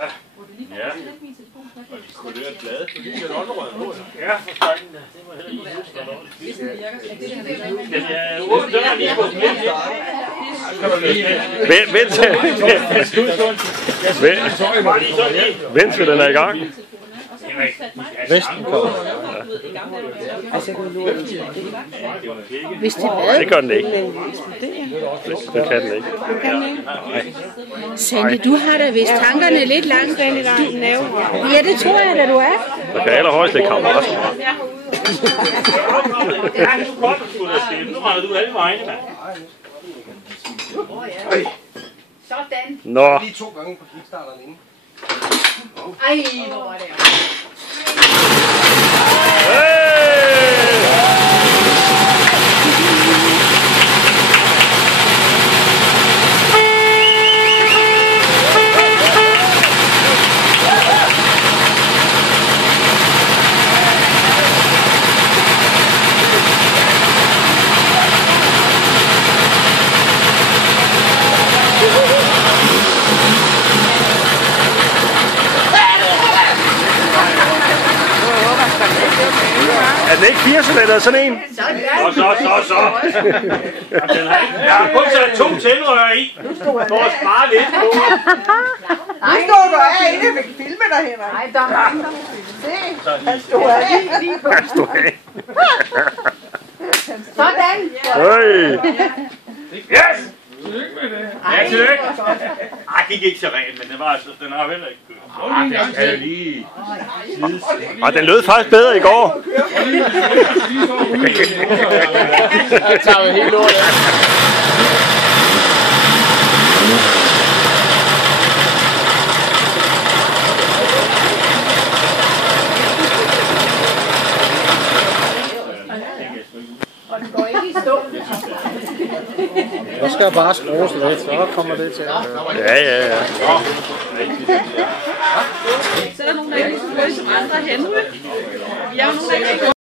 Ja. Og de kulørte blade. Ja, for fanden. Det må heller ikke huske. Vent til den er i gang. Vesten kommer. Hvis det er Det gør den ikke. Det kan den ikke. Sandy, du har da vist tankerne lidt langt. Ja, det tror jeg da, du er. Der kan allerhøjst lidt kammerater. Nu render du alle vegne, mand. Sådan. Nå. Lige 2 gange på kickstarteren inden. Ej, hvor var det. Er den ikke 80'erne eller sådan en? Så. Jeg har kun sat 2 tændrør i. For at spare lidt på. Nu står du af inde, vi kan filme dig, Henrik. Nej, der er mange, der må Se, han stod af lige på. sådan. Yes! Ja, tillykke. Ej, det gik ikke så rent, men den har heller ikke kørt. Den skal lige Og den lød faktisk bedre i går. Jeg tager jo helt lortet. Og den går ikke i stå. Der skal bare skrues lidt, så kommer det til. Ja. Så er der nogen, der ikke er lige så gode som andre hen. Jeg er jo nogen, der ikke